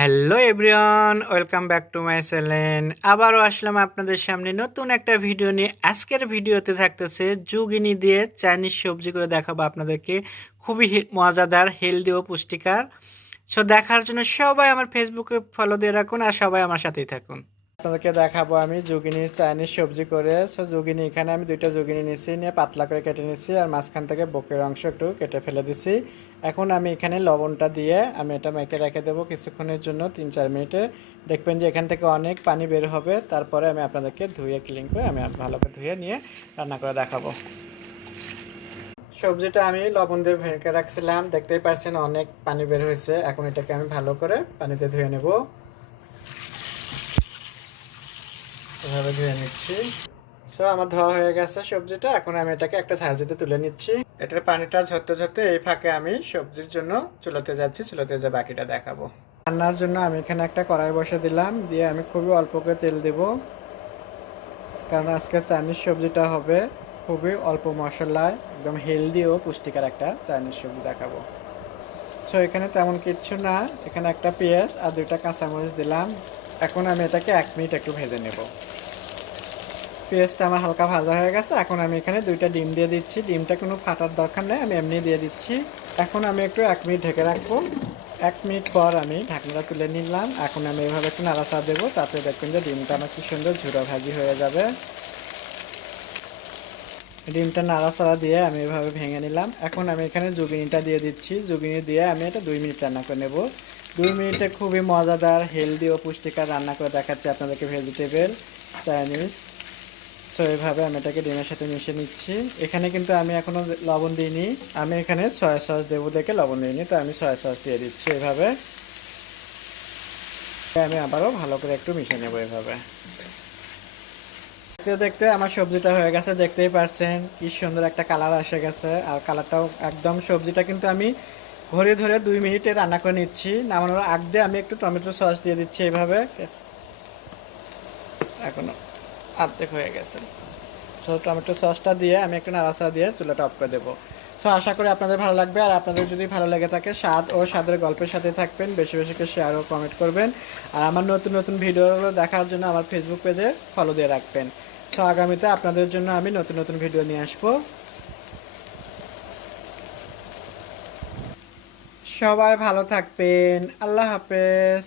Hello everyone, welcome back to my channel. আবারও আসলাম আপনাদের সামনে নতুন একটা ভিডিও নিয়ে। আজকের ভিডিওতে থাকতেছে জুগিনি দিয়ে চাইনিজ সবজি করে দেখাবো আপনাদেরকে। খুবই মজাদার, হেলদি ও পুষ্টিকর। সো দেখার জন্য সবাই আমার ফেসবুকে ফলো দিয়ে রাখুন আর সবাই আমার সাথেই থাকুন। আপনাদেরকে দেখাবো আমি জুগিনির চাইনিজ সবজি করে। সো জুগিনি এখানে আমি দুইটা জুগিনি নিয়েছি, নিয়ে পাতলা করে কেটে নিচ্ছি আর মাঝখান থেকে বকের অংশ একটু কেটে ফেলে দিছি। এখন আমি এখানে লবণটা দিয়ে আমি এটা মেখে রেখে দেবো কিছুক্ষণের জন্য, 3-4 মিনিটে। দেখবেন যে এখান থেকে অনেক পানি বের হবে। তারপরে আমি আপনাদেরকে ধুয়ে ক্লিন করে আমি ভালো করে ধুয়ে নিয়ে রান্না করে দেখাবো। সবজিটা আমি লবণ দিয়ে ভেঙে রাখছিলাম, দেখতেই পাচ্ছেন অনেক পানি বের হয়েছে। এখন এটাকে আমি ভালো করে পানিতে ধুয়ে নেব, এভাবে ধুয়ে নিচ্ছি। সো আমার ধোয়া হয়ে গেছে সবজিটা। এখন আমি এটাকে একটা ঝাঁঝরিতে তুলে নিচ্ছি। এটার পানিটা ঝরতে ঝরতে এই ফাঁকে আমি সবজির জন্য চুলাতে যাচ্ছি, চুলাতে যে বাকিটা দেখাবো। রান্নার জন্য আমি এখানে একটা কড়াই বসে দিলাম, দিয়ে আমি খুবই অল্প করে তেল দেব, কারণ আজকে চাইনিজ সবজিটা হবে খুবই অল্প মশলায়, একদম হেলদি ও পুষ্টিকর একটা চাইনিজ সবজি দেখাবো। সো এখানে তেমন কিচ্ছু না, এখানে একটা পেঁয়াজ আর দুইটা কাঁচামরিচ দিলাম। এখন আমি এটাকে 1 মিনিট একটু ভেজে নেব। পেঁয়াজটা আমার হালকা ভাজা হয়ে গেছে। এখন আমি এখানে দুইটা ডিম দিয়ে দিচ্ছি। ডিমটা কোনো ফাটার দরকার নেই, আমি এমনি দিয়ে দিচ্ছি। এখন আমি একটু 1 মিনিট ঢেকে রাখবো। 1 মিনিট পর আমি ঢাকনাটা তুলে নিলাম। এখন আমি এভাবে একটু নাড়াচাড়া দেবো, তাতে দেখবেন যে ডিমটা আমার কি সুন্দর ঝুড়ো ভাজি হয়ে যাবে। ডিমটা নাড়াচাড়া দিয়ে আমি এভাবে ভেঙে নিলাম। এখন আমি এখানে জুগিনিটা দিয়ে দিচ্ছি। জুগিনি দিয়ে আমি এটা 2 মিনিট রান্না করে নেব। 2 মিনিটে খুবই মজাদার, হেলদি ও পুষ্টিকর রান্না করে দেখাচ্ছি আপনাদেরকে ভেজিটেবল চাইনিজ। সো এইভাবে আমি এটাকে ডিমের সাথে মিশিয়ে নিচ্ছি। এখানে কিন্তু আমি এখনো লবণ দিইনি, আমি এখানে সয়া সস দেবো দেখে লবণ দিইনি, তো আমি সয়া সস দিয়ে দিচ্ছি। এভাবে আমি আবারও ভালো করে একটু মিশিয়ে নেবো। এভাবে দেখতে দেখতে আমার সবজিটা হয়ে গেছে, দেখতেই পারছেন কি সুন্দর একটা কালার এসে গেছে। আর কালারটাও একদম, সবজিটা কিন্তু আমি ঘড়ি ধরে 2 মিনিটে রান্না করে নিচ্ছি। নামানোর আগ দিয়ে আমি একটু টমেটো সস দিয়ে দিচ্ছি এভাবে। এখনো অর্ধেক হয়ে গেছে। সো টমেটো সসটা দিয়ে আমি একটু নাড়াচাড়া দিয়ে চুলাটা অফ করে দেবো। সো আশা করি আপনাদের ভালো লাগবে। আর আপনাদের যদি ভালো লেগে থাকে, স্বাদ ও স্বাদের গল্পের সাথে থাকবেন, বেশি বেশি করে শেয়ার ও কমেন্ট করবেন। আর আমার নতুন নতুন ভিডিওগুলো দেখার জন্য আমার ফেসবুক পেজে ফলো দিয়ে রাখবেন। সো আগামীতে আপনাদের জন্য আমি নতুন নতুন ভিডিও নিয়ে আসবো। সবাই ভালো থাকবেন, আল্লাহ হাফেজ।